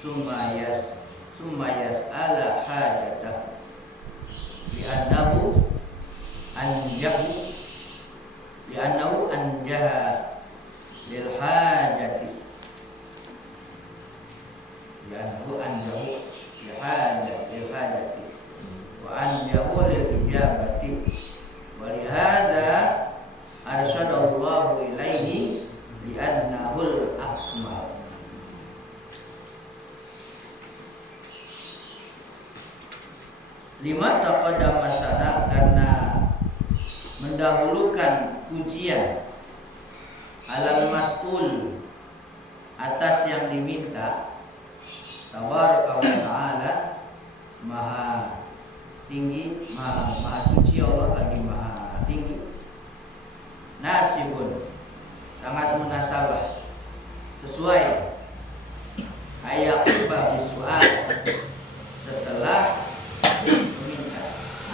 summa yas'ala hajatah li'annahu anjaha lil hajati wa anjahu lil ijabati wa lihadza arsyadallahu ilaihi li'annahul akmal. Lima taqaddama sana, karena mendahulukan pujian alal mas'ul, atas yang diminta. Tabaraka wa ta'ala, maha tinggi, maha suci Allah, lagi maha tinggi. Nasibun, sangat munasabah, sesuai ayaqibah bisu'al, setelah meminta.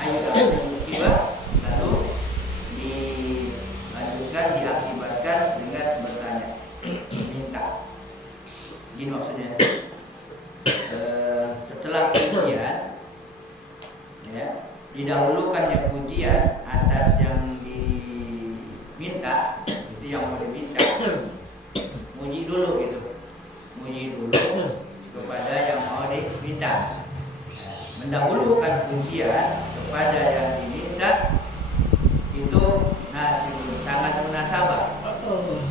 Ayaqibah lalu dilanjutkan, diakibatkan dengan bertanya, minta. Gini maksudnya, setelah pujian, ya, didahulukannya pujian atas yang diminta, itu yang mau diminta. Muji dulu gitu, muji dulu kepada yang mau diminta. Mendahulukan pujian kepada yang diminta itu nasibun, sangat munasabah,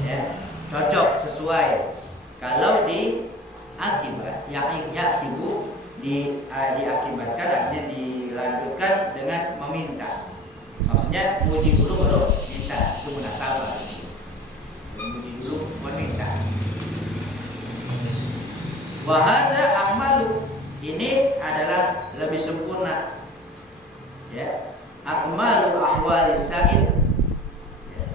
ya, cocok, sesuai. Kalau di akibat yaksibu, diakibatkan, artinya dilanjutkan dengan meminta. Maksudnya muji dulu baru minta, itu munasabah. Muji dulu meminta. Wa hadza akmalu, ini adalah lebih sempurna, ya. Akmalu ahwali sa'il, ya.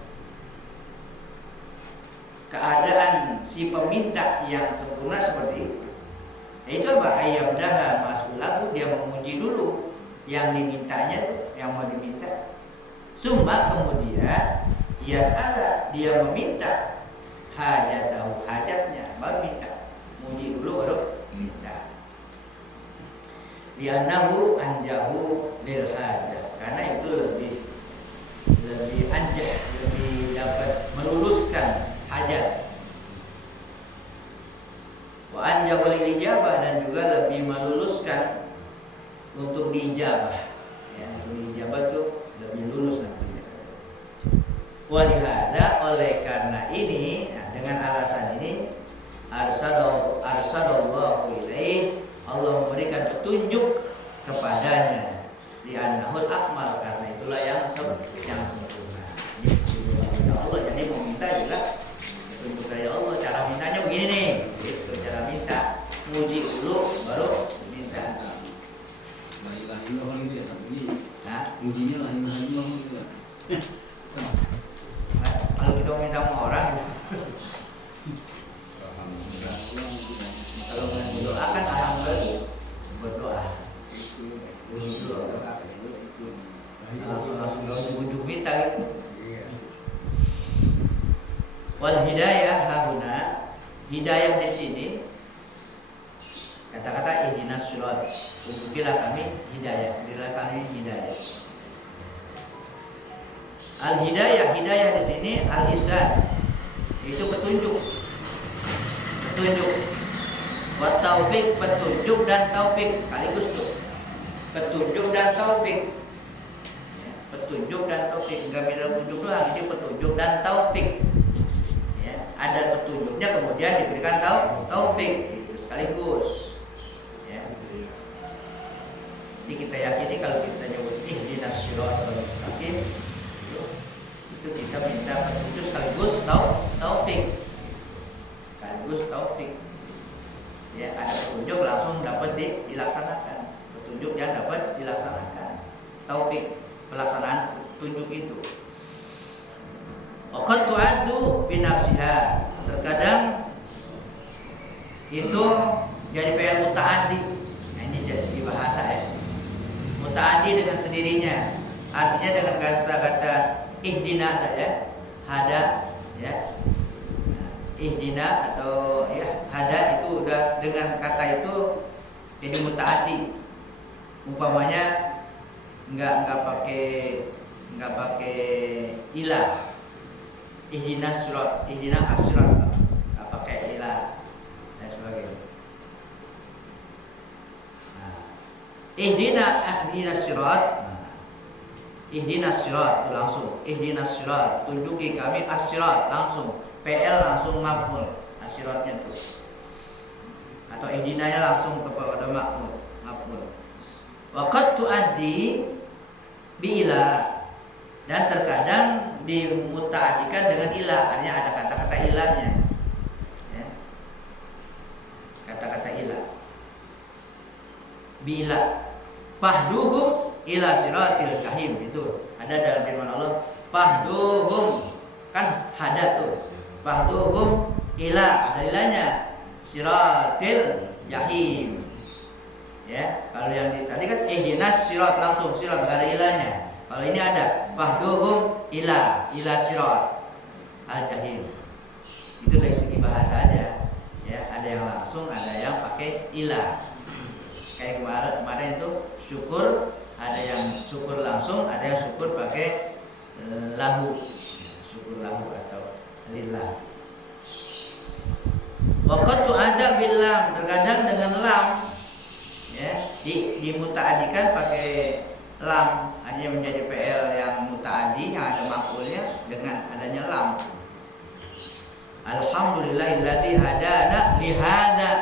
Keadaan si peminta yang sempurna seperti itu. Itu apa? Ayyabdaha mas'ulahu, dia memuji dulu yang dimintanya, yang mau diminta. Summa, kemudian yas'ala, dia meminta hajatahu, hajatnya, baru minta. Muji dulu baru minta. Li'annahu anjahu lil hajah, karena itu lebih anjah, lebih dapat meluluskan hajat. Wa anjahu lil ijabah, dan juga lebih meluluskan untuk diijabah, ya, untuk diijabah itu lebih lulus nantinya. Walihada, oleh karena ini, nah, dengan alasan ini, arsadallahu ilaih, Allah memberikan petunjuk kepadanya, di annahul akmal, karena itulah yang sempurna. Ini Allah, jadi mau minta juga petunjuk dari Allah. Cara mintanya begini nih, gitu, cara minta, muji dulu baru minta. La ilaha illallah itu ya, tapi Nah, mujinya la ilaha illallah itu ya. kalau kita minta sama orang gitu. Kalau mendoakan alhamdulillah, berdoa. Langsung ujung minta gitu. Wal hidayah hahuna, hidayah di sini, kata-kata ihdinas siratal, tunjukilah kami hidayah, berilah kami hidayah. Al hidayah, hidayah di sini al ihsan, itu petunjuk. Wa taufik, petunjuk dan taufik sekaligus tuh. Petunjuk dan taufik. Ya, petunjuk dan taufik, enggak beda petunjuk doang, ini petunjuk dan taufik. Ya, ada petunjuknya kemudian diberikan taufik, itu sekaligus. Ya. Jadi kita yakini kalau kita nyebut ihdinas siratal mustaqim, itu kita minta petunjuk sekaligus taufik. Sekaligus taufik. Ya, ada petunjuk langsung dapat dilaksanakan, petunjuk yang dapat dilaksanakan, taufik pelaksanaan petunjuk itu. Waqad tu'addu binafsiha, terkadang itu jadi fi'il muta'addi. Nah, ini dari segi bahasa ya, muta'addi dengan sendirinya, artinya dengan kata-kata ihdina saja, hada, ya. ihdina atau ya hada itu udah dengan kata itu jadi mutaati. Umpamanya nggak pakai ilah. Ihdina surat, ihdina asrat, nggak pakai ilah dan sebagainya. Ihdina surat. Ihdina surat itu langsung. Ihdina surat, tunjuki kami asrat langsung. PL langsung maf'ul asratnya tuh. Atau ihdinanya langsung kepada maf'ul. Wa qad tuaddi bi ila, dan terkadang dimutaadikan dengan ilah, artinya ada kata-kata ilahnya. Ya. Kata-kata ilah. Bi ila. Fahduhum ila siratil kahim, itu ada dalam firman Allah. Fahduhum, kan hada tuh. Fahduhum ila, ada ilahnya, siratil jahim. Ya, kalau yang tadi kan ihdinas sirat langsung sirat, gak ada ilahnya. Kalau ini ada fahduhum ila sirat al jahim. Itu dari segi bahasa aja. Ya, ada yang langsung, ada yang pakai ilah. Kayak kemarin itu syukur, ada yang syukur langsung, ada yang syukur pakai lahu. Syukur lahu atau lillah. Waqtu ada bil lam, terkadang dengan lam. Ya, dimutaadikan pakai lam, artinya menjadi PL yang mutaadi yang ada maf'ulnya dengan adanya lam. Alhamdulillahilladzi hadana lihada.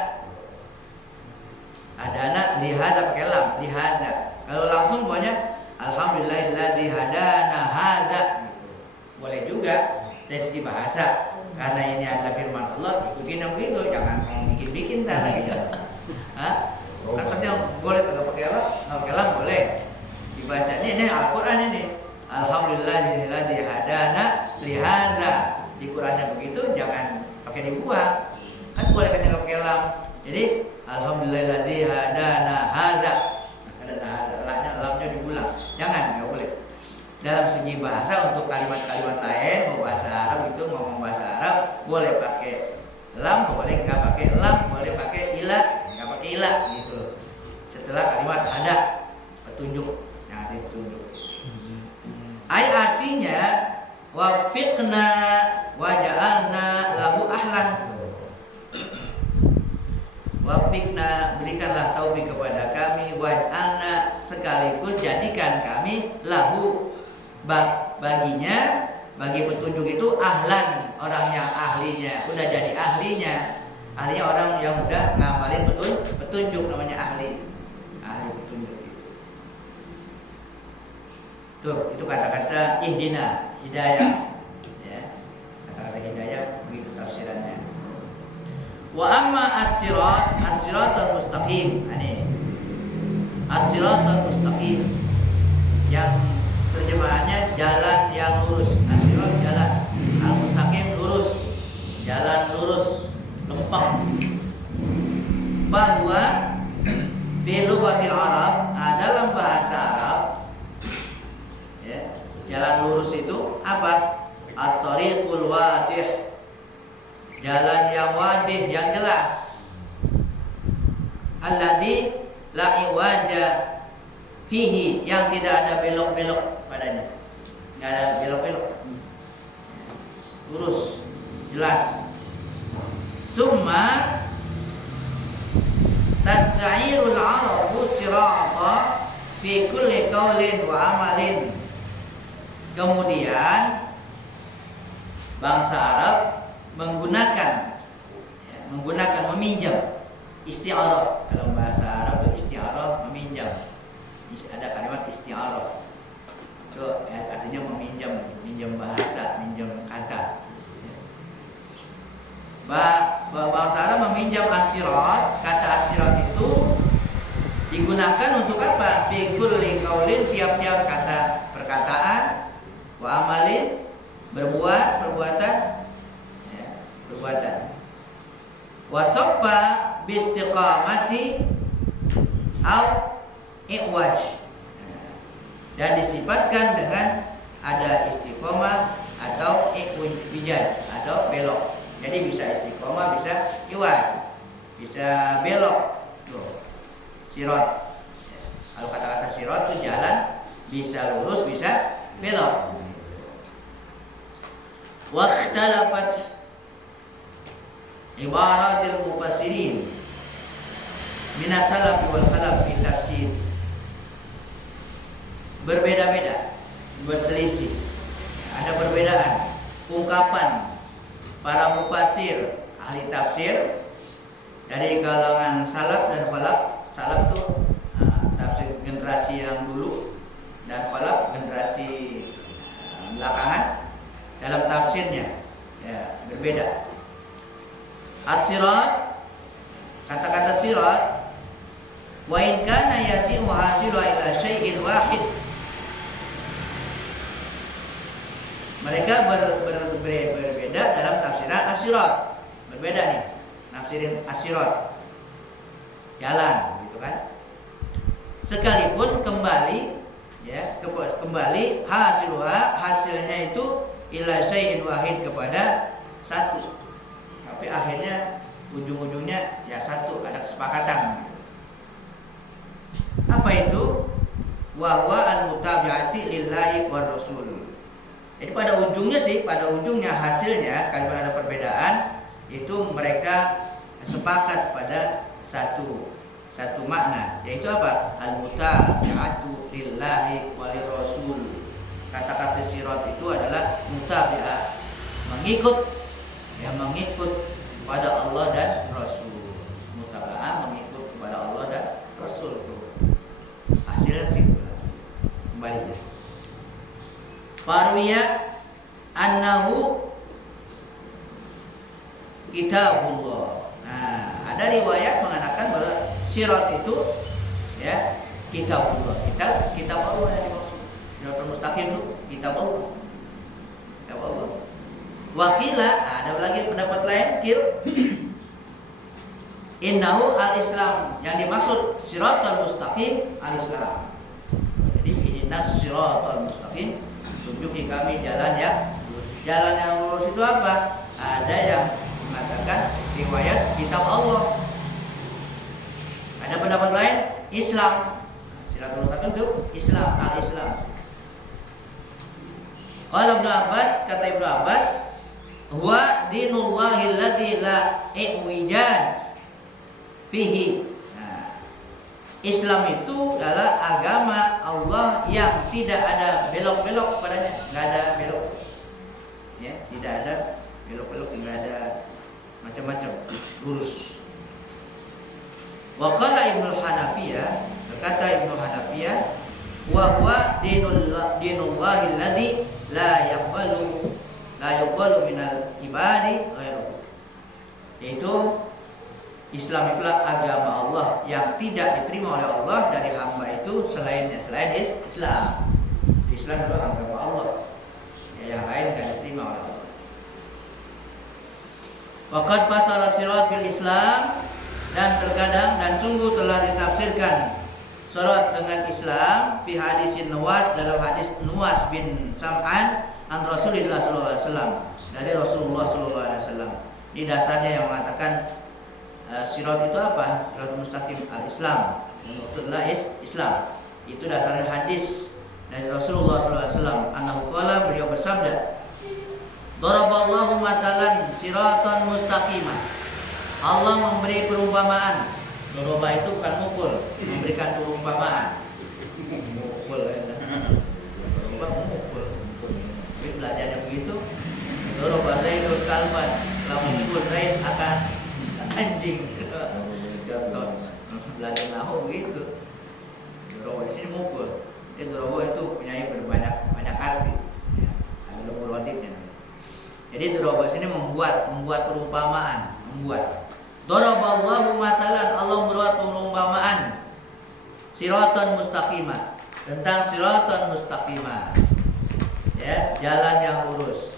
Hadana lihada pakai lam, lihada. Kalau langsung pokoknya alhamdulillahilladzi hadana hada gitu. Boleh juga dari segi bahasa. Karena ini adalah firman Allah, ikutin yang begitu, jangan bikin-bikin tanah gitu. Hah? Kan katanya boleh kagak pakai apa? Pakai lam boleh. Dibacanya ini Al-Qur'an ini. Alhamdulillahilladzi hadana lihada. Di Qur'annya begitu, jangan pakai dibuang. Kan boleh kan enggak pakai lam. Jadi alhamdulillahilladzi hadana hada. Ada lamnya diulang. Jangan, enggak boleh. Dalam segi bahasa untuk kalimat-kalimat lain, mau bahasa Arab itu ngomong bahasa Arab boleh pakai lam, boleh enggak pakai lam, boleh pakai ilah, enggak pakai ilah gitu. Setelah kalimat ada petunjuk, yang ada petunjuk. Artinya wafiqna wa ja'alna lahu ahlan. Wafiqna, berikanlah taufik kepada kami, waj'alna, sekaligus jadikan kami lahu, baginya, bagi petunjuk itu ahlan, orang yang ahlinya, udah jadi ahlinya. Ahlinya orang yang udah ngamalin petunjuk, namanya ahli petunjuk itu. Tuh, itu kata-kata ihdina, hidayah. Ya. Kata-kata hidayah begitu tafsirannya. Wa amma as-siratal mustaqim. Ini as-siratal mustaqim, yang terjemahannya jalan yang lurus. As-sirat jalan, al-mustaqim lurus, jalan lurus, lempeng. Bahwa bi lughatil Arab, dalam bahasa Arab, ya, jalan lurus itu apa? At-tariqul wadih, jalan yang wadih, yang jelas. Alladzi la iwaja fihi, yang tidak ada belok-belok padanya. Enggak ada belok-belok. Lurus, jelas. Summa tasta'irul arabu sirata fi kulli qaulin wa amalin. Kemudian bangsa Arab menggunakan meminjam isti'arah. Dalam bahasa Arab itu isti'arah meminjam. Ada kalimat isti'arah. Itu artinya minjam bahasa, minjam kata. Bangsa Arab meminjam asirat. Kata asirat itu digunakan untuk apa? Fi kulli qaulin, tiap-tiap kata, perkataan, wa amalin, perbuatan, ya, perbuatan. Wa saffa bi istiqamati au iwaj, dan disifatkan dengan ada istiqomah atau iwijaj atau belok. Jadi bisa istiqomah, bisa iwaj, bisa belok. Tuh. Sirot. Kalau kata-kata sirot itu jalan, bisa lurus, bisa belok. Wakhtalafat ibaratil mufassirin min as-salaf wal khalaf fi tafsir. Berbeda-beda, berselisih. Ada perbedaan ungkapan para mufassir, ahli tafsir dari kalangan salaf dan khalaf. Salaf itu tafsir generasi yang dulu, dan khalaf generasi belakangan dalam tafsirnya ya berbeda. As-sirat, kata-kata sirat, wa in kana yati'u hasilu ila syai'in wahid. Mereka berbeda dalam tafsiran as-sirat. Berbeda nih, nafsirin as-sirat, jalan gitu kan. Sekalipun kembali ya, kembali hasilnya itu ila syai'in wahid, kepada satu. Tapi akhirnya ujung-ujungnya ya satu, ada kesepakatan. Apa itu? Wa huwa al-mutabi'ati lillahi war rasul. Jadi pada ujungnya hasilnya, kalaupun ada perbedaan, itu mereka sepakat pada satu makna, yaitu apa? Al-mutabi'atu lillahi walir rasul. Kata-kata sirat itu adalah mutabi'ah, mengikut kepada Allah dan Rasul. Mutaba'ah, mengikut kepada Allah dan Rasul. Itu hasilnya situ. Kembali. Faruya annahu kitabullah. Nah, ada riwayat mengatakan bahwa sirat itu ya kitabullah. Kitab Allah yang dimaksud. Siratal mustaqim itu kitab Allah. Kitab Allah. Wakila, ada lagi pendapat lain, innahu al-Islam. Yang dimaksud siratal mustaqim al-Islam. Jadi ihdinas siratal mustaqim, tunjuki kami jalan yang lurus. Itu apa? Ada yang mengatakan riwayat kitab Allah. Ada pendapat lain, Islam. Siratal mustaqim itu Islam, al-Islam. Qala Ibnu Abbas, kata Ibnu Abbas, huwa dinullahi alladzi la i'wijaj fihi. Nah, Islam itu adalah agama Allah yang tidak ada belok-belok padanya, enggak ada belok. Ya, tidak ada belok-belok, enggak ada macam-macam, lurus. Wa qala Ibnu Hanafiyah, berkata Ibnu Hanafiyah, wa huwa dinullahi alladzi la yuqbalu minal ibadi ghairuhu. Yaitu Islam itulah agama Allah yang tidak diterima oleh Allah dari hamba itu selain Islam. Islam adalah agama Allah, ya, yang lain tidak diterima oleh Allah. Waqad fasara sirat bil Islam, dan terkadang dan sungguh telah ditafsirkan sirat dengan Islam fi hadisin Nuwas, dalam hadis Nuwas bin Sam'an an Rasulullah sallallahu alaihi wasallam, dari Rasulullah sallallahu alaihi wasallam. Di dasarnya yang mengatakan sirat itu apa? Sirat mustaqim al-Islam. Maksudnya Islam. Itu dasarnya hadis dari Rasulullah sallallahu alaihi wasallam. Annahu qala, beliau bersabda, daraballahu masalan siratan mustaqimah. Allah memberi perumpamaan. Doroba itu bukan mukul, memberikan perumpamaan. Mukul ya. Doroba mukul. Tapi belajarnya begitu. Doroba Zaidul kalban, kalau mukul Zaid akan anjing. Contoh belajar nahu begitu. Doroba di sini mukul. Doroba itu punya banyak arti. Ya, ada lumur wadibnya. Jadi doroba sini membuat perumpamaan, Daraballahu masalan, Allah membuat perumpamaan siratan mustaqimah, tentang siratan mustaqimah, ya, jalan yang lurus.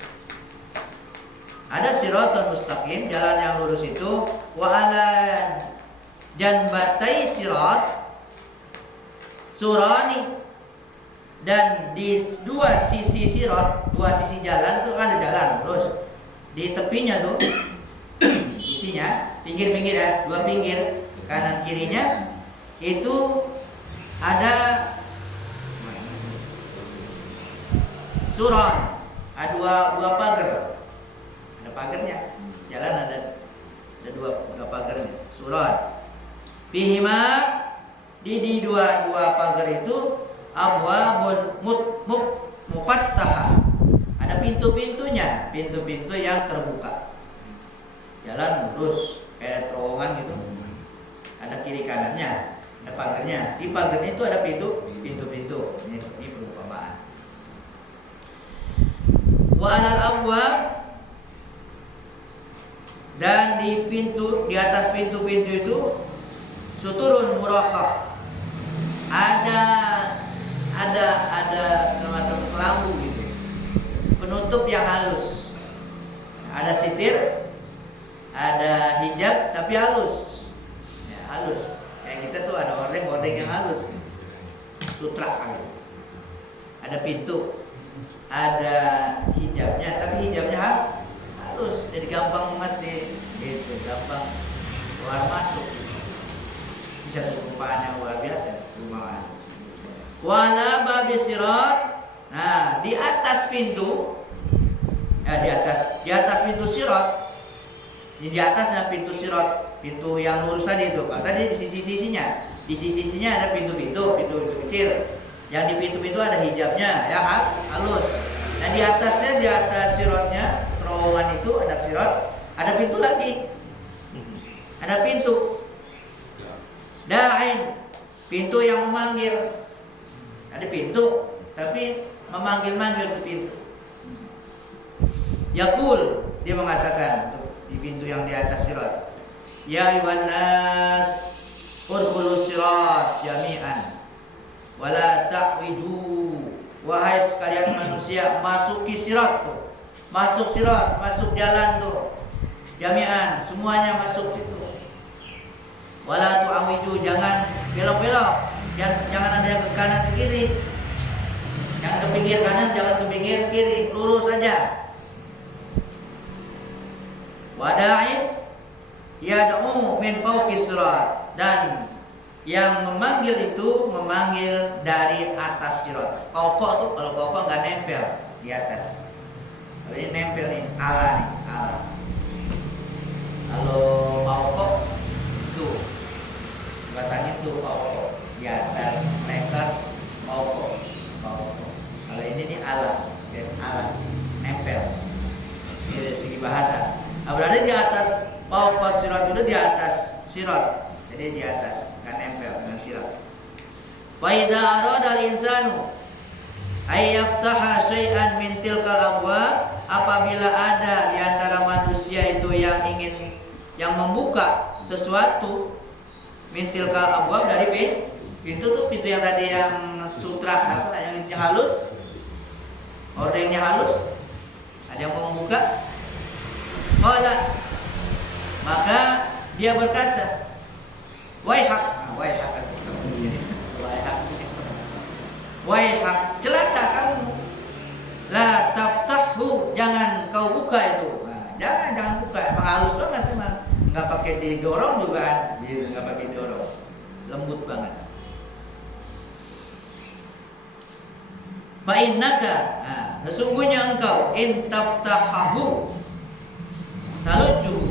Ada siratan mustaqim, jalan yang lurus itu, wa ala janbatai sirat surani, dan di dua sisi sirat, dua sisi jalan itu kan ada jalan lurus. Di tepinya tuh sisi-sisinya, pinggir-pinggir ya, dua pinggir kanan kirinya itu ada suron, ada dua pagar, ada pagarnya, jalan ada dua pagarnya, suron. Pihima di dua pagar itu abwabun mufattahah. Ada pintu-pintunya, pintu-pintu yang terbuka. Jalan lurus kayak terowongan gitu. Ada kiri kanannya, ada pagarnya. Di pagarnya itu ada pintu-pintu. Ini perumpamaan. Wa alal abwab, dan di atas pintu-pintu itu suturun murakhah. Ada semacam kelambu gitu, penutup yang halus. Ada sitir, ada hijab tapi halus, ya, halus. Kayak kita tuh ada ordeng yang halus, sutra gitu. Ada pintu, ada hijabnya, tapi hijabnya halus, jadi gampang mati, gitu, gampang keluar masuk. Bisa perumpamaan yang luar biasa, perumpamaan. Wala babi sirat. Nah, di atas pintu, ya di atas pintu sirat. Di atasnya pintu sirat, pintu yang lurus tadi itu. Kan tadi di sisi-sisinya, ada pintu kecil. Yang di pintu-pintu ada hijabnya, ya halus. Nah, di atas siratnya, terowongan itu ada sirat, ada pintu lagi. Ada pintu. Da'in, pintu yang memanggil. Ada pintu, tapi memanggil-manggil itu pintu. Yaqul, dia mengatakan di pintu yang di atas sirat, ya ayyuhan nas udkhulus sirat jami'an wala ta'wiju. Wahai sekalian manusia, masuki sirat tuh. Masuk sirat, masuk jalan tuh. Jami'an, semuanya masuk itu. Wala tu'awiju, jangan belok-belok. Jangan ada yang ke kanan ke kiri. Yang ke pinggir kanan, jangan ke pinggir kiri, lurus saja. Wada'in yad'u min fawqis sirat, dan yang memanggil itu memanggil dari atas sirat. Kokok tuh, kalau kokok nggak nempel di atas. Kalau ini nempel nih, ala. Kalau kokok tuh bahasanya tuh kokok di atas leher, kokok. Kalau ini nih ala nempel. Ini dari segi bahasa. Nah, berarti di atas fawqa sirat itu di atas sirat. Jadi di atas, kan nempel dengan sirat. Wa idza arada al-insanu ay yaftaha syai'an min tilkal abwab, apabila ada di antara manusia itu yang membuka sesuatu min tilkal abwab, dari pintu tuh, pintu yang tadi yang sutra yang halus, ordengnya halus, ada yang mau membuka. Maka dia berkata, waihak, celaka kamu, la taftahu, jangan kau buka itu. Nah, jangan buka, emang halus banget teman, nggak pakai didorong juga, nggak pakai didorong, lembut banget. Fa'innaka, sesungguhnya engkau in taftahahu talujuhu,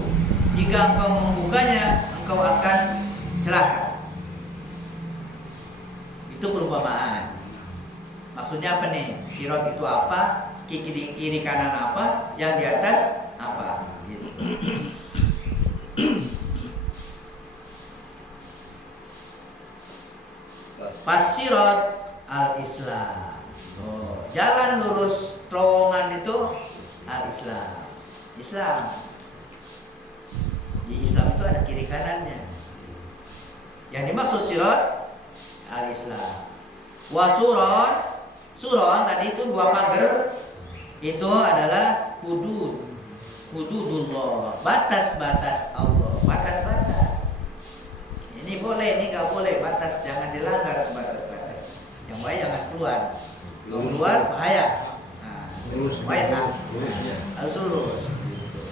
jika engkau membukanya engkau akan celaka. Itu perumpamaan. Maksudnya apa nih? Sirat itu apa? Kiri kanan apa? Yang di atas apa? Gitu. Pasirat al-Islam. Jalan lurus terowongan itu al-Islam. Di Islam itu ada kiri kanannya. Yang dimaksud sirat al-Islam. Wa suron tadi itu dua pagar, itu adalah hududullah, batas-batas Allah, batas-batas. Ini boleh, ini nggak boleh, batas jangan dilanggar batas-batas. Yang baik jangan keluar. Kalau keluar bahaya. Baik harus lurus.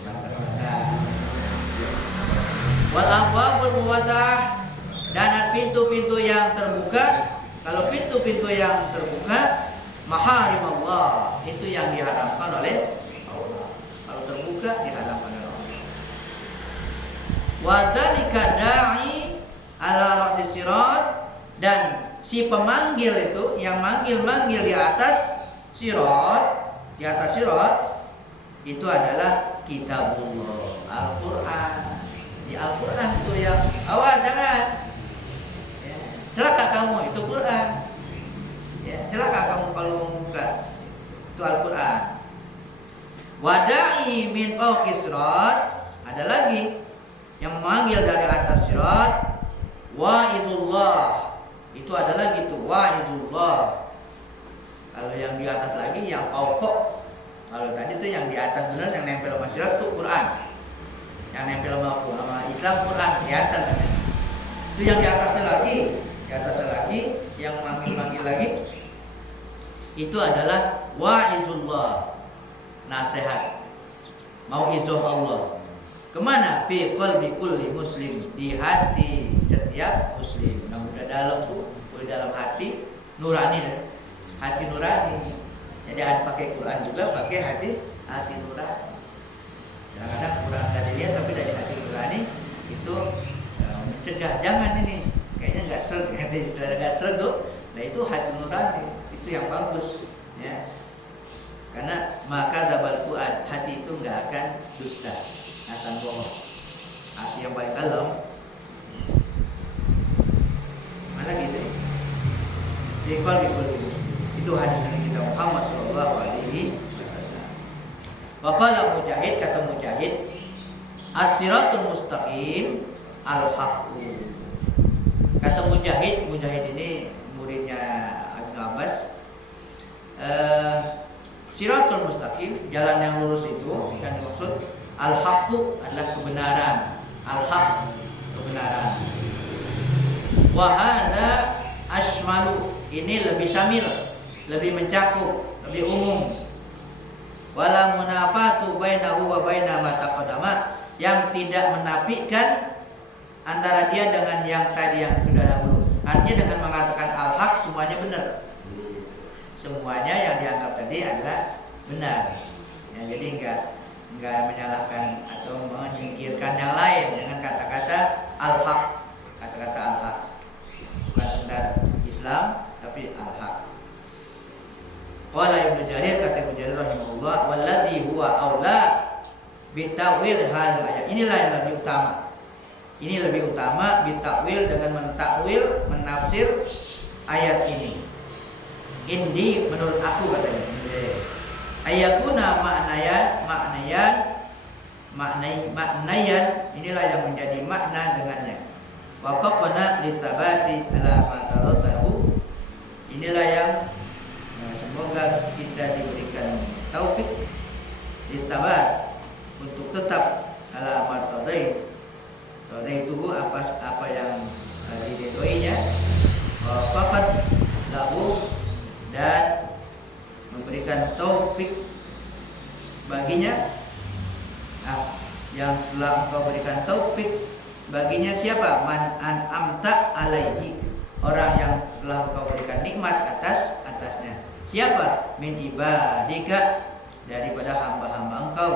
Batas-batas. Wal abwabul muwadah, dan pintu-pintu yang terbuka. Kalau pintu-pintu yang terbuka, maharim Allah, itu yang diharamkan oleh Allah. Kalau terbuka diharamkan oleh Allah. Wa dzalika da'i ala ra'si sirat, dan si pemanggil itu yang manggil-manggil di atas sirat, itu adalah kitabullah, Al-Qur'an. Di Al-Qur'an itu yang awas jangan. Ya, celaka kamu, itu Quran. Ya, celaka kamu kalau membuka itu Al-Qur'an. Wada'i min fawqis sirat, ada lagi yang memanggil dari atas sirat, wa'idullah. Itu ada lagi tuh wa'idullah. Kalau yang di atas lagi yang pokok. Kalau tadi tuh yang di atas benar yang nempel sama sirat tuh Quran. Yang nempel sama Islam Quran kelihatan kan. Itu yang di atasnya lagi, yang manggil-manggil lagi. Itu adalah wa'idullah. Nasihat. Mau'izah Allah. Kemana? Fi qalbi kulli muslim, di hati setiap muslim. Nah, udah dalam tuh, udah dalam hati nurani deh. Hati nurani. Jadi pakai Quran juga pakai hati nurani. Kadang-kadang Quran nggak dilihat tapi dari hati nurani itu mencegah jangan ini. Kayaknya nggak seret, istilah nggak seret tuh. Nah itu hati nurani, itu yang bagus, ya. Karena maka zabal fuad, hati itu nggak akan dusta. Akan bohong. Hati yang paling dalam. Mana gitu? Dikol itu hadis Nabi kita Muhammad sallallahu alaihi wasallam. Waqala Mujahid, kata Mujahid, as-siratul mustaqim al-haqqu. Kata Mujahid ini muridnya Ibnu Abbas. Siratul mustaqim, jalan yang lurus itu kan dimaksud al-haqqu adalah kebenaran. Al-haq, kebenaran. Wa hadza ashmalu, ini lebih syamil, lebih mencakup, lebih umum. Wala munafatu bainahu wa baina ma taqaddama, yang tidak menafikan antara dia dengan yang tadi yang sudah dahulu. Artinya dengan mengatakan al-haq semuanya benar. Semuanya yang dianggap tadi adalah benar. Ya, jadi enggak menyalahkan atau menyingkirkan yang lain dengan kata-kata al-haq. Kata-kata al-haq. Bukan sekedar Islam tapi al-haq. Qala Ibnu Jarir, kata Ibnu Jarir rahimahullah, walladhi huwa aula bitawil hadzal ayat. Inilah yang lebih utama. Ini lebih utama bitawil, dengan mentakwil, menafsir ayat ini. Indi, menurut aku katanya. Ayakuna maknayan, inilah yang menjadi makna dengannya. Wa faqana lisabati ala ma taradahu. Inilah yang semoga kita diberikan taufik lisabat untuk tetap ala ma taradai. Taradai itu apa yang diridhoinya. Wa faqat lahu, dan memberikan taufik baginya. Yang setelah engkau berikan taufik baginya siapa? Man an'amta alaihi, orang yang telah engkau berikan nikmat atasnya. Siapa? Min ibadika, daripada hamba-hamba engkau.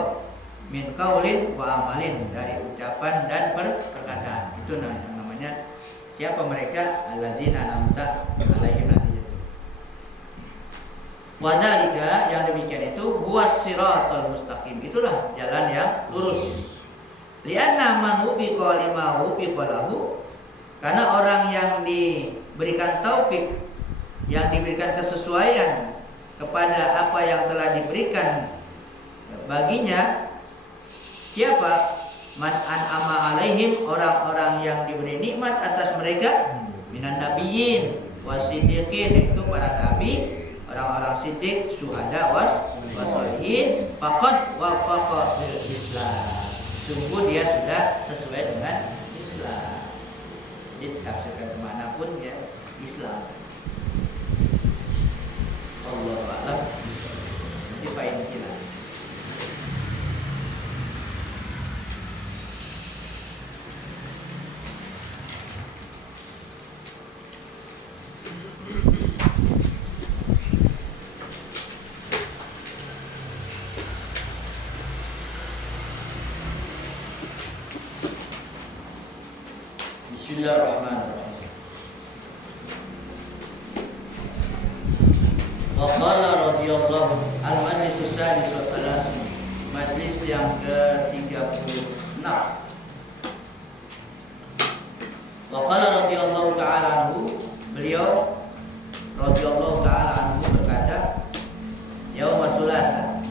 Min qaulin wa amalin, dari ucapan dan perkataan. Itu namanya siapa mereka? Alladzina an'amta alaihim. Wadalika, yang demikian itu huwas siratal mustaqim, itulah jalan yang lurus. Lianna man wufiqa lima wufiqa lahu, karena orang yang diberikan taufik, yang diberikan kesesuaian kepada apa yang telah diberikan baginya, siapa? Man an'ama alaihim, orang-orang yang diberi nikmat atas mereka, minan nabiyyin wasiddiqin, itu para nabi, orang-orang siddiq, syuhada, wasolihin. Faqad wafaqa bil Islam, sungguh dia sudah sesuai dengan Islam. Jadi ditafsirkan kemanapun ya Islam. Allahu a'lam. Jadi poin kita. Wa qala radhiyallahu al-majlis as-sadis wa salasun, majlis yang ke-36. Wa qala radhiyallahu ta'ala anhu, beliau radhiyallahu ta'ala anhu berkata, yaum Sulasa,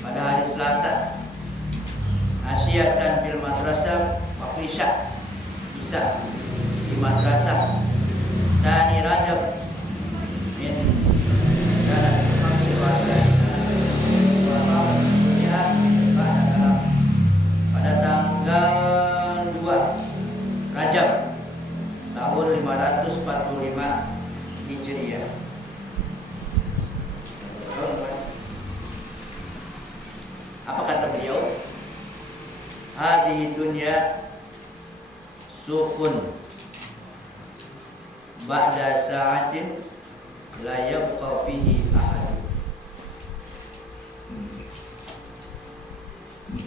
pada hari Selasa, asyatan fil madrasah, waktu isya di madrasah, Sani Rajab min sanat khamsi wa arba'in wa ma'am sunnah ba'da kalam, pada tanggal 2 Rajab tahun 545 Hijriah. Apa kata beliau? Hadhihi dunya suqun ba'da sa'atin la yabqa fihi ahad.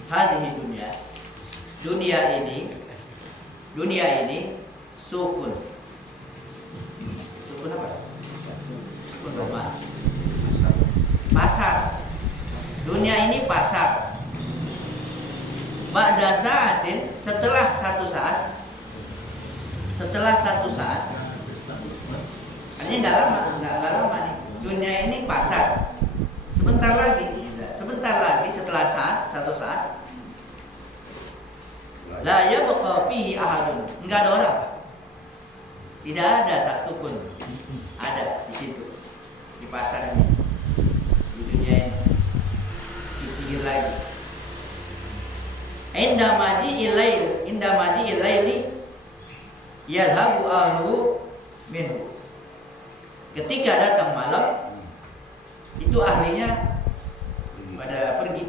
Hadhihi dunia ini sukun apa? Sukun rumah, pasar. Dunia ini pasar. Ba'da sa'atin, setelah satu saat. Ini nggak lama nih. Dunia ini pasar. Sebentar lagi setelah satu saat. La yabqa fihi ahadun, enggak ada orang. Tidak ada satupun ada di situ, di pasar ini, di dunia ini. Dipikir lagi. Inda maji'il laili yadhabu ahluhu minhu. Ketika datang malam, itu ahlinya pada pergi.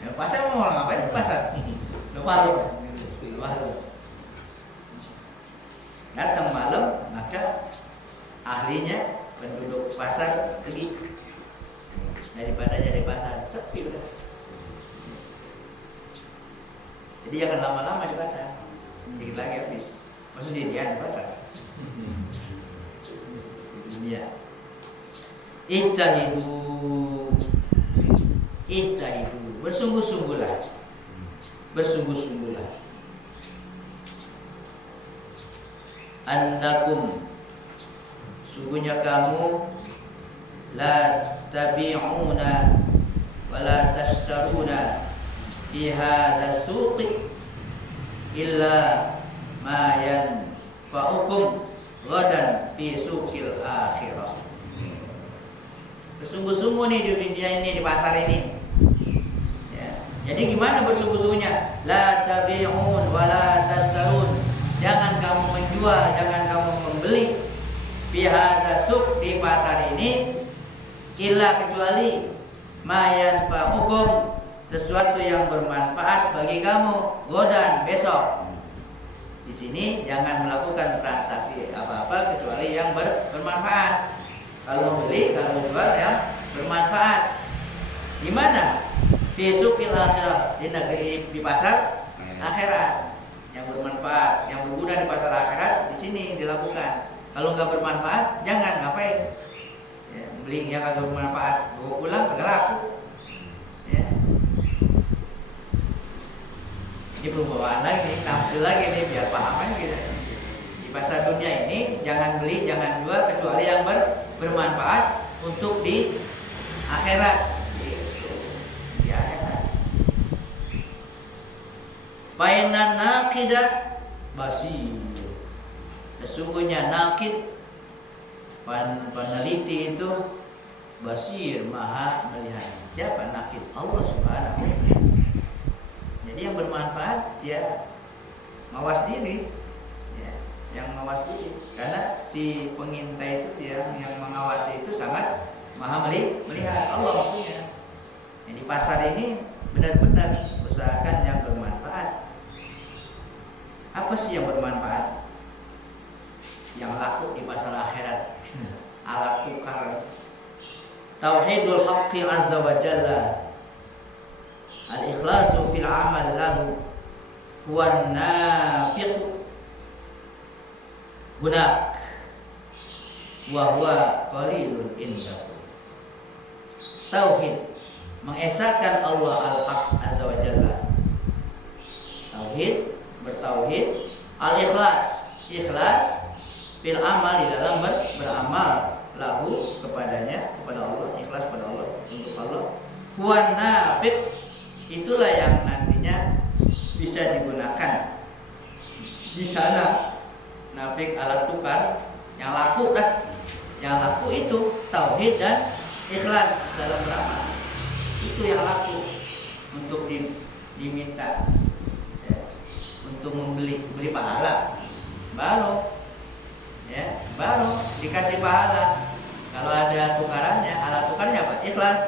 Ya, pasar mau ngapain di pasar? Malam. Datang malam, maka ahlinya penduduk pasar pergi. Daripada jadi pasar, sepi udah. Jadi jangan lama-lama di pasar. Dikit lagi habis. Mau sendirian di pasar. Dunia. Ijtahidu, bersungguh-sungguhlah. Annakum, sungguhnya kamu, la tabi'una wa la tashtaruna fi hadha suqi illa ma yanfa'ukum ghadan fi suqil akhirah. Bersungguh-sungguh nih di dunia ini, di pasar ini. Ya. Jadi gimana bersungguh-sungguhnya? La tabi'un wa la tashtarun. Jangan kamu menjual, jangan kamu membeli fi hadza suq, di pasar ini, illa kecuali ma yanfa'ukum, sesuatu yang bermanfaat bagi kamu, godan besok. Di sini jangan melakukan transaksi apa-apa kecuali yang bermanfaat. Kalau membeli, kalau menjual yang bermanfaat. Di mana? Fi suqil akhirah, di negeri, di pasar akhirat. Yang bermanfaat, yang berguna di pasar akhirat, di sini dilakukan. Kalau nggak bermanfaat, jangan ngapain. Ya, beli yang kagak bermanfaat, bawa pulang kagak laku. Ya. Ini perubahan lagi, tafsir lagi nih, biar paham aja gitu. Di pasar dunia ini jangan beli, jangan jual kecuali yang bermanfaat untuk di akhirat. Di akhirat. Bainan naqidah basir. Sesungguhnya nakid, peneliti itu, basir, maha melihat. Siapa nakid? Allah Subhanahu wa ta'ala. Jadi yang bermanfaat ya mawas diri, ya, yang mawas diri. Karena si pengintai itu, yang mengawasi itu sangat maha melihat. Allah maksudnya. Yang di pasar ini benar-benar usahakan yang bermanfaat. Apa sih yang bermanfaat? Yang laku di pasar akhirat. Alat tukar. Tauhidul haqqi azza wa jalla. Al-ikhlasu fil amal lahu huwa nafiq hunak wa huwa qalilun indahu. tauhid, mengesahkan Allah al-haq azza wa jalla. Tauhid, bertauhid, al-ikhlas, ikhlas fil amal, di dalam beramal, lahu, kepadanya, kepada Allah, ikhlas pada Allah, untuk Allah. Huwa nafiq, itulah yang nantinya bisa digunakan di sana. Nafiq, alat tukar, yang laku dah. Yang laku itu tauhid dan ikhlas dalam beramal. Itu yang laku untuk diminta, ya, untuk beli pahala, baru ya, baru dikasih pahala. Kalau ada tukarannya, alat tukarnya apa? Ikhlas,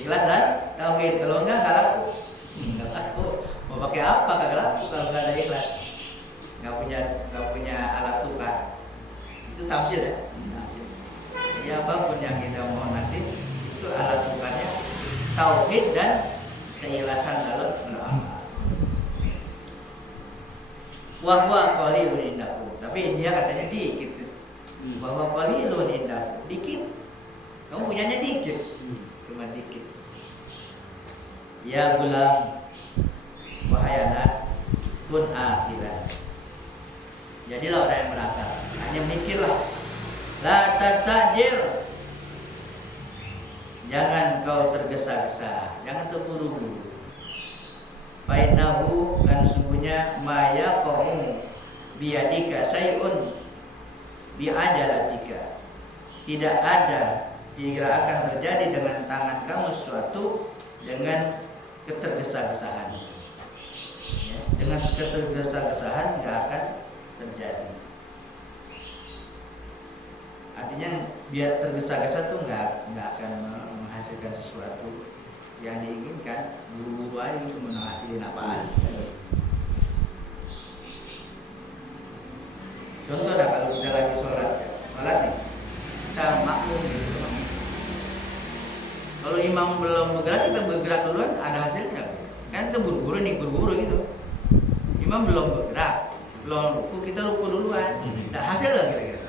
ikhlas dan tauhid. Kalau enggak laku, nggak laku. Mau pakai apa kagak laku kalau nggak ada ikhlas. Nggak punya alat tukar. Itu tafsir ya. Jadi apapun yang kita mau nanti, itu alat tukarnya tauhid dan keikhlasan dalam beramal. Wahwa qalilun indakum, tapi dia katanya dikit. Bahwa qalilun indakum, dikit. Kamu punyanya dikit, cuma dikit. Ya gulam, wahai anak, kun akhilah. Jadilah orang yang berakal, hanya mikirlah. La tastajil, jangan kau tergesa-gesa, jangan terburu-buru. Fainahu, kan sungguhnya maya qaum biadika syai'un biajalatika, tidak akan terjadi dengan tangan kamu sesuatu dengan ketergesa-gesaan, ya, dengan ketergesa-gesaan nggak akan terjadi. Artinya biar tergesa-gesa tuh nggak akan menghasilkan sesuatu yang diinginkan. Buru-buru aja itu menghasilkan apaan. Contoh dah, kalau kita lagi sholat nih, kita makmum gitu. Kalau imam belum bergerak, kita bergerak duluan, ada hasilnya. Kan kita buru-buru gitu. Imam belum bergerak, belum ruku, kita ruku duluan. Ada hasil nggak kira-kira?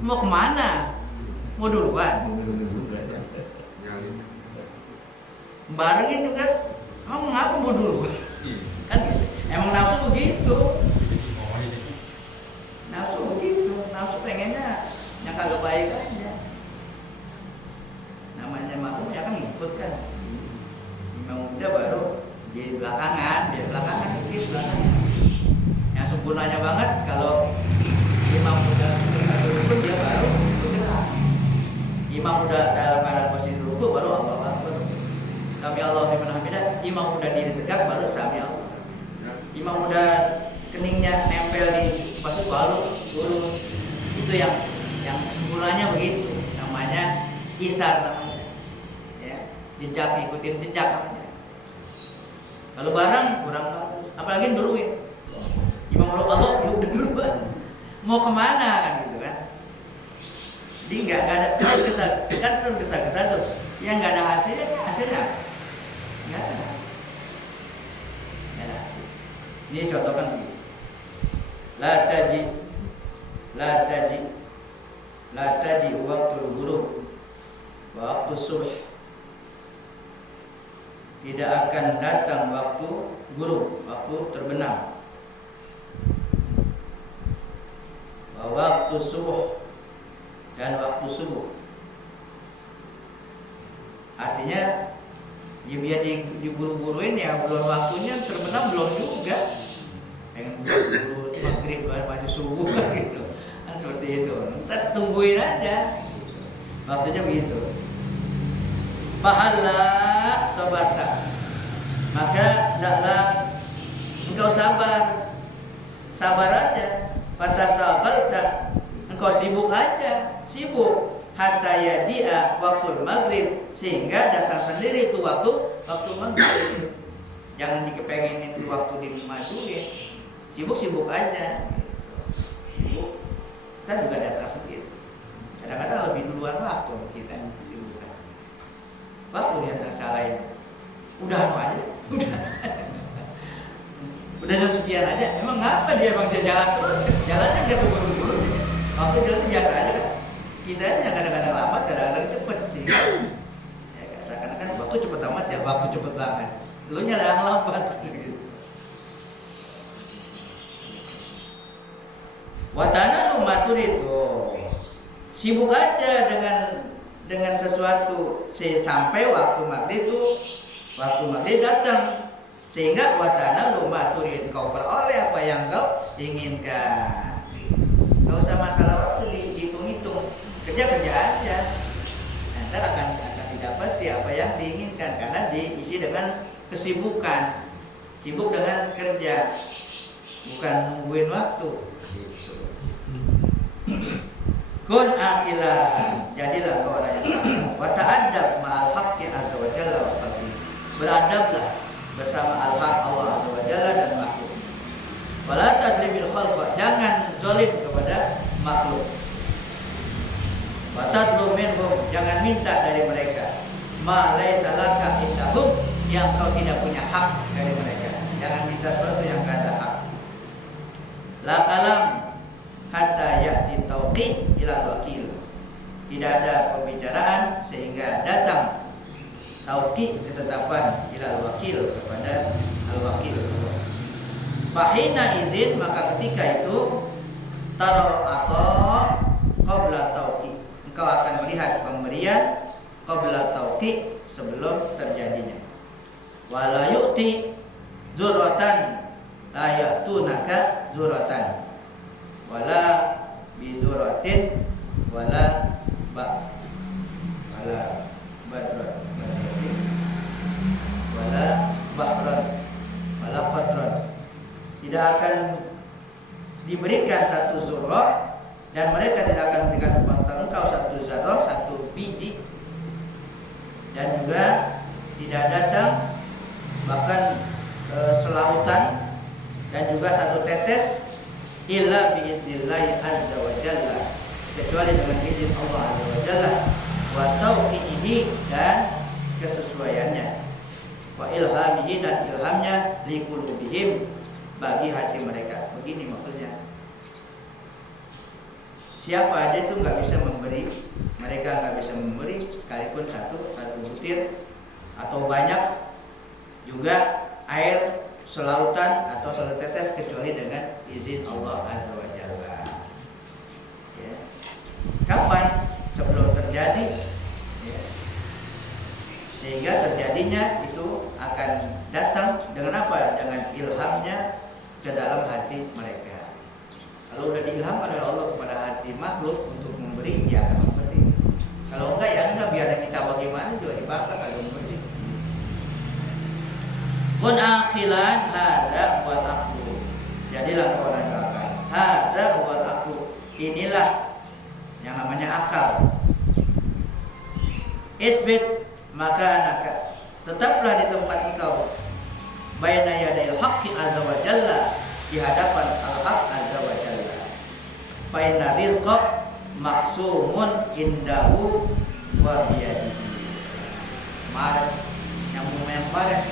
Mau kemana? Mau duluan? Bareng itu kan, emang mengapa mau duluan? Kan gitu. Emang nafsu begitu. Nafsu pengennya yang kagak baik aja. Namanya makmum ya kan ngikut kan. Imam muda baru di belakangan, dikit belakangan. Yang sempurnanya banget kalau imam muda rukun, dia baru bergerak. Imam muda dalam keadaan posisi ruku baru Allahu Akbar. Sami Allahu liman hamidah. Imam muda diri tegak baru sami Allah. Imam muda keningnya nempel di pasuk baru turun. Itu yang sempurnanya begitu. Namanya isar namanya. Ya, jejak, ikutin jejak namanya. Kalau bareng kurang bagus. Apalagi duluin. Imam muda Allah udah duluan. Mau kemana kan gitu kan? Jadi nggak ada kita tergesa-gesa tuh. Yang nggak ada hasilnya nggak ada hasil. Ini contoh kan begini. La taji waktu ghurub, waktu subh. Tidak akan datang waktu ghurub, waktu terbenam. Waktu subuh dan waktu subuh. Artinya ya biar diburu-buruin ya, belum waktunya terbenam belum juga. Pengen buru-buru maghrib masih subuh kan gitu. Kan seperti itu. Ntar tungguin aja. Maksudnya begitu. Pahala sabarta, maka hendaklah engkau sabar aja. Fatasagalta, engkau sibuk hatta yaji'a waktu maghrib, sehingga datang sendiri itu waktu maghrib. Jangan dikepengenin itu waktu dimajuin. Sibuk aja. Sibuk. Kita juga datang sendiri. Kadang-kadang lebih duluan waktu kita sibuk. Waktu dia salahin. Udah aja. Udah jam sekian aja, emang ngapa dia jalan terus? Jalannya nggak terburu-buru, waktu jalan biasa aja kan. Kita aja yang kadang-kadang lambat, kadang-kadang cepet sih. waktu cepet amat ya, waktu cepet banget. Lu nya yang lambat gitu. Watana lu matur itu sibuk aja dengan sesuatu sampai waktu maghrib datang, sehingga watana lu maturin kau peroleh apa yang kau inginkan. Gak usah masalah waktu dihitung-hitung, kerja aja. Ntar akan didapati apa yang diinginkan karena diisi dengan kesibukan, sibuk dengan kerja, bukan nungguin waktu. Kun akhilan, jadilah kau orang yang akal. Wa ta'addab ma'al haqqi azza wa jalla wa fadli. Beradablah bersama al-haq Allah azza wa jalla dan makhluk. Wala tasribil khalqa, jangan zalim kepada makhluk. Wa tadlu minhum, jangan minta dari mereka. Ma laisa laka indahum, yang kau tidak punya hak dari mereka. Jangan minta sesuatu yang enggak ada hak. La kalam hatta ya'ti tauqi ilal wakil. Tidak ada pembicaraan sehingga datang tauqi, ketetapan, ilal wakil, kepada al-wakil. Fahina izin, maka ketika itu taro atau qabla tauqi, engkau akan melihat pemberian qabla tauqi, sebelum terjadinya. Wala yu'ti zuratan la ya'tunaka zuratan, wala biduratin wala badrat wala bahran wala qatran. Tidak akan diberikan satu zurrah, dan mereka tidak akan memberikan kepada engkau satu zarrah, satu biji, dan juga tidak datang bahkan selautan dan juga satu tetes illa biiznillahi azza wa jalla, kecuali dengan izin Allah azza wa jalla, wa tauqihi, dan kesesuaiannya, wa ilhamihi, dan ilhamnya, liqulubihim, bagi hati mereka. Begini maksudnya, siapa aja itu nggak bisa memberi, mereka nggak bisa memberi sekalipun satu butir atau banyak juga air selautan atau satu tetes, kecuali dengan izin Allah azza wa jalla. Ya. Kapan? Sebelum terjadi, ya. Sehingga terjadinya itu akan datang dengan apa? Dengan ilhamnya ke dalam hati mereka. Kalau udah diilhamkan oleh Allah kepada hati makhluk untuk memberi, dia akan memberi. Kalau enggak ya enggak, biar kita bagaimana juga dipaksa kagak memberi. Kun aqilan hadza wal aqlu, jadilah kau orang yang akal. Hadza wal aqlu, inilah yang namanya akal. Isbit maka naka, tetaplah di tempat engkau, baina yadayil haqqi azza wa jalla, di hadapan al-haq azza wa jalla. Fa inna rizqa maqsumun indahu wa biyadihi. Mar yang marah.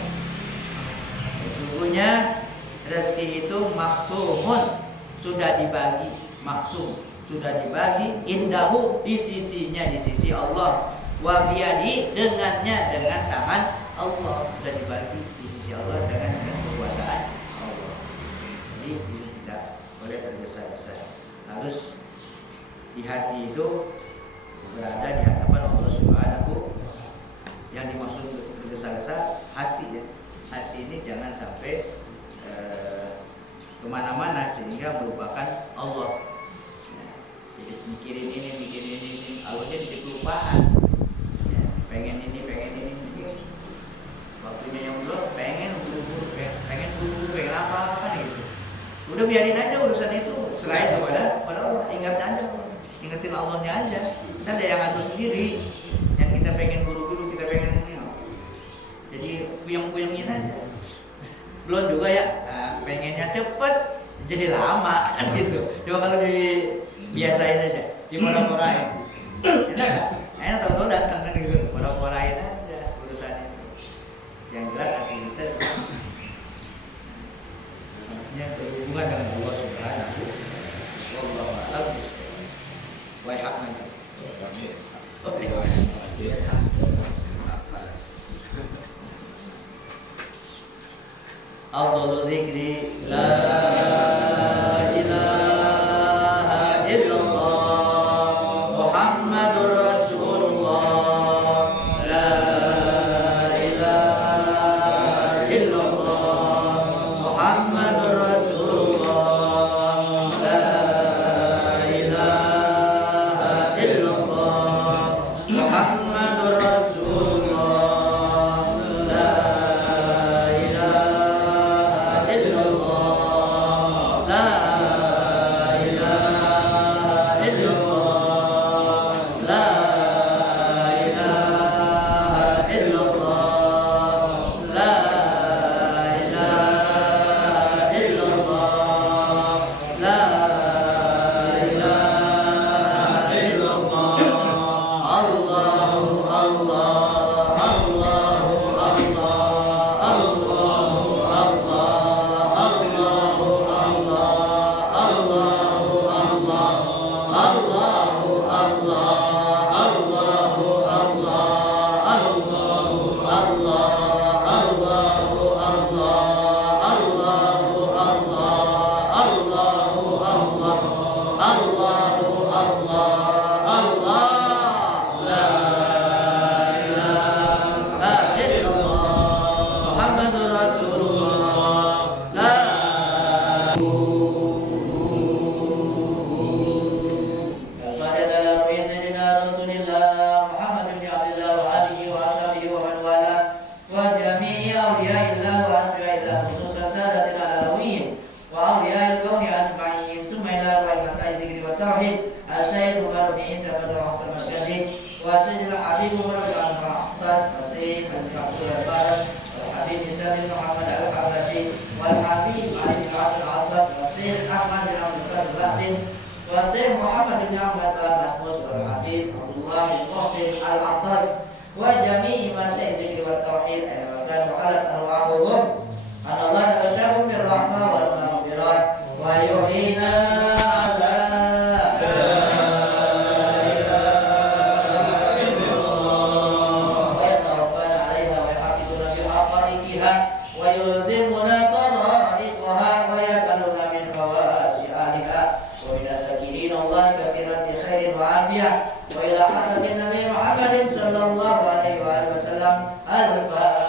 Sesungguhnya rezeki itu maksumun, sudah dibagi, maksum sudah dibagi, indahu, di sisinya, di sisi Allah, wa biyadi, dengannya, dengan tangan Allah, sudah dibagi di sisi Allah dengan kekuasaan Allah. Jadi ini tidak boleh tergesa-gesa, harus di hati itu berada di hadapan Allah Subhanahu. Yang dimaksud tergesa-gesa hati, ya. Hati ini jangan sampai kemana-mana sehingga melupakan Allah. Ya, jadi mikirin ini, alurnya jadi kelupaan. Ya, pengen ini, waktunya yang belum, pengen buru-buru, pengen apa kan gitu. Udah biarin aja urusan itu, selain kepada Allah. Ingetin Allahnya aja. Kita ada yang atur sendiri. Yang kita pengen buru-buru, kita pengen ini. Jadi puyeng-puyengin aja. Belum juga ya, pengennya cepet jadi lama kan gitu. Coba kalau dibiasain aja, dimorak-morakin. Enak gak? Enak, tahu-tahu datang kan gitu. Morak-morakin aja urusan itu. Yang jelas hati kita maksudnya berhubungan dengan Allah Subhanahu wa ta'ala. Wa hak nanti. Afdhalu dzikri la ilaha illallah Muhammadur Rasulullah la ilaha illallah Muhammadur Rasulullah la ilaha illallah Muhammadur Rasulullah la ilaha illallah la ilaha illallah la ilaha illallah la ilaha illallah la ilaha illallah Allahu Allah Allahu Allah Allahu Allah Allahu Allah Allahu Allah Allahu Allah Allahu Allah Allahu Allah Allahu Allah Allahu Allah Allahu Allah Allahu Allah Allah la ilaha illallah Muhammadur Rasulullah la Kepada dalam Sayyidina Rasulullah Muhammad bin Abdullah wa alihi wa ashabihi wa man wala wa jami'i awliyaillah wa asfiyaillah khususan sadatina alawiyyin wa awliyail kauni ajma'in summa ila ru'al masail dzikri wa tauhid as-sayyid Umar bin Isa bin Hasan al-Ghani wa sayyidul habib Umar bin al-Muhtas wa sayyid al-Abdul al-Faras wal habib Isa bin Muhammad al-Habashi wal habib Ali bin Abdul al-Abbas wa sayyid Ahmad bin Abdul Qadir al-Basin wa sayyid Muhammad bin Ahmad al-Basmus wal habib Abdullah bin Qasim al-Attas wa jami'i masail dzikri wa tauhid ayatan wa alat arwahum anallah ta'asyahum bir rahmah wal maghfirah wa yuhina ala ويلزمنا طرائقها ويكلنا من خواص أهلها ومن الذاكرين الله كثيرا بخير وعافية وإلى حضرة النبي محمد صلى الله عليه وآله وسلم الفاتحة